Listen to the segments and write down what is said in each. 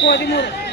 14-13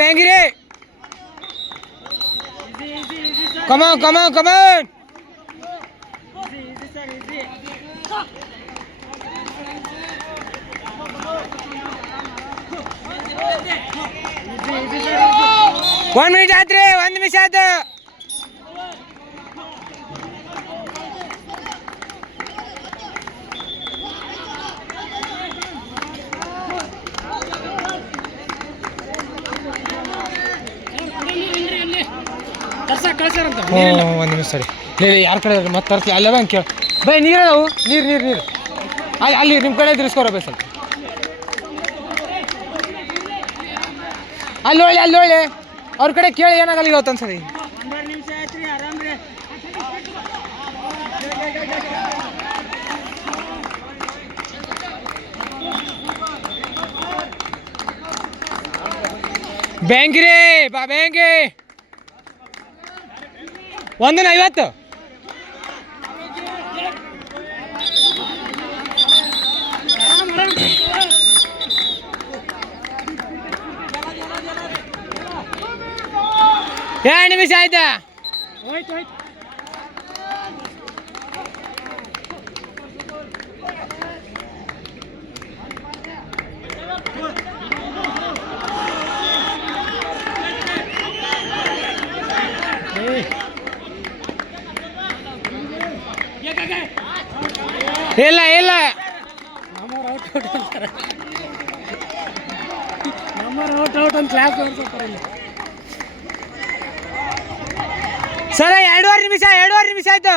Bangi re. Come on. Easy, sir, easy. 1 minute ಆತ್ರಿ 1 ನಿಮಿಷ ಆಯ್ತು. ಒಂದು ನಿಮಿಷ ಸರಿ ಯಾರ ಕಡೆ ಮತ್ತೆ ತರಿಸ್ಲಿ ಅಲ್ಲದ ಅಂತ ಕೇಳಿ ಬೈ ನೀರು ಅದಾವು ನೀರು ಅಲ್ಲಿ ನಿಮ್ಮ ಕಡೆ ತಿರ್ಸ್ಕೊರ ಬೈ ಸ್ವಲ್ಪ ಅಲ್ಲಿ ಒಳ್ಳೆ ಅವ್ರ ಕಡೆ ಕೇಳಿ ಏನಾಗಲ್ಲ ಇವತ್ತು ಅನ್ಸರಿ ಬ್ಯಾಂಕ್ ರೀ ಬಾ ಬ್ಯಾಂಕಿ 150 2 ನಿಮಿಷ ಆಯ್ತಾ ಹೋಯ್ತು ಇಲ್ಲ ಔಟ್ ಅಂತ ಕ್ಲಾಸ್ ಸರ 2.5 ನಿಮಿಷ ಆಯ್ತು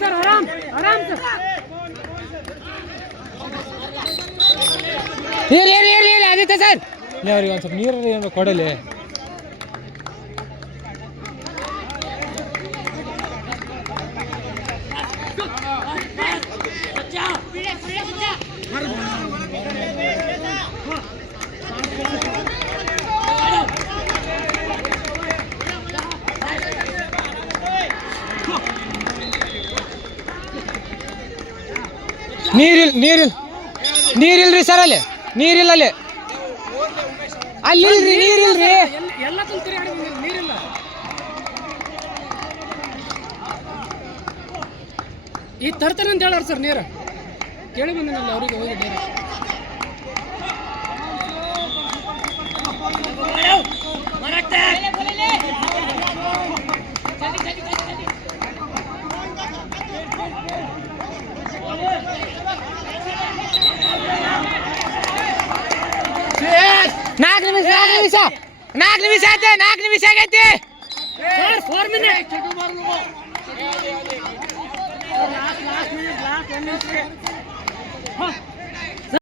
ಸರ್ ಆರಾಮ್ ಸರ್ ನೀರು ಆದಿತ್ಯ ಸರ್ ಅವ್ರಿಗೆ ಒಂದು ಸ್ವಲ್ಪ ನೀರು ಕೊಡಲಿ ನೀರಿಲ್ರಿ ಸರ್ ಅಲ್ಲಿ ನೀರಿಲ್ಲ ಅಲ್ಲಿ ನೀರಿಲ್ರಿ ಎಲ್ಲ ನೀರಿಲ್ಲ ಈಗ ತರ್ತಾನೆ ಅಂತ ಹೇಳಾರ ಸರ್ ನೀರು ಕೇಳಿ ಬಂದಿನಲ್ಲ ಅವ್ರಿಗೆ ಹೋಗಿ ಡೈರೆಕ್ಟ್ ನಾಲ್ಕು ನಿಮಿಷ ಆಗೈತಿ 4 minutes last minute